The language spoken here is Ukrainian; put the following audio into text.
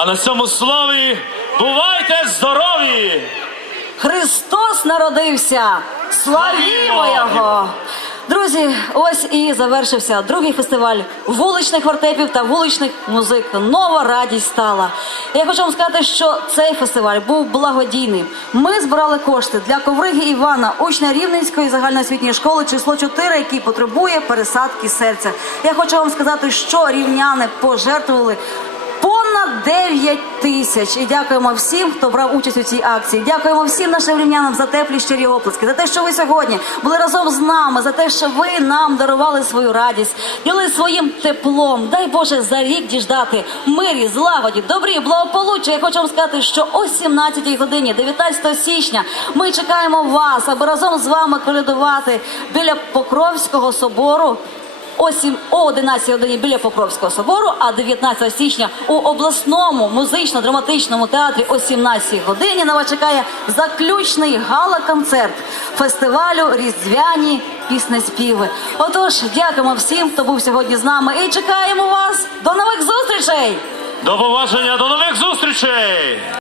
А на цьому слові бувайте здорові! Христос народився! Славімо Його! Друзі, ось і завершився другий фестиваль вуличних вертепів та вуличних музик. Нова радість стала. Я хочу вам сказати, що цей фестиваль був благодійним. Ми збирали кошти для ковриги Івана, учня Рівненської загальноосвітньої школи, число 4, який потребує пересадки серця. Я хочу вам сказати, що рівняни пожертвували Понад 9 тисяч. І дякуємо всім, хто брав участь у цій акції. Дякуємо всім нашим рівнянам за теплі щирі оплески, за те, що ви сьогодні були разом з нами, за те, що ви нам дарували свою радість, діли своїм теплом. Дай Боже за рік діждати мирі, злагоді, добрі, благополуччя. Я хочу вам сказати, що о 17 годині, 19 січня, ми чекаємо вас, аби разом з вами колядувати біля Покровського собору. О 7, 11 годині біля Покровського собору, а 19 січня у обласному музично-драматичному театрі о 17 годині на вас чекає заключний гала-концерт фестивалю Різдвяні піснеспіви. Отож, дякуємо всім, хто був сьогодні з нами, і чекаємо вас. До нових зустрічей! До побачення, до нових зустрічей!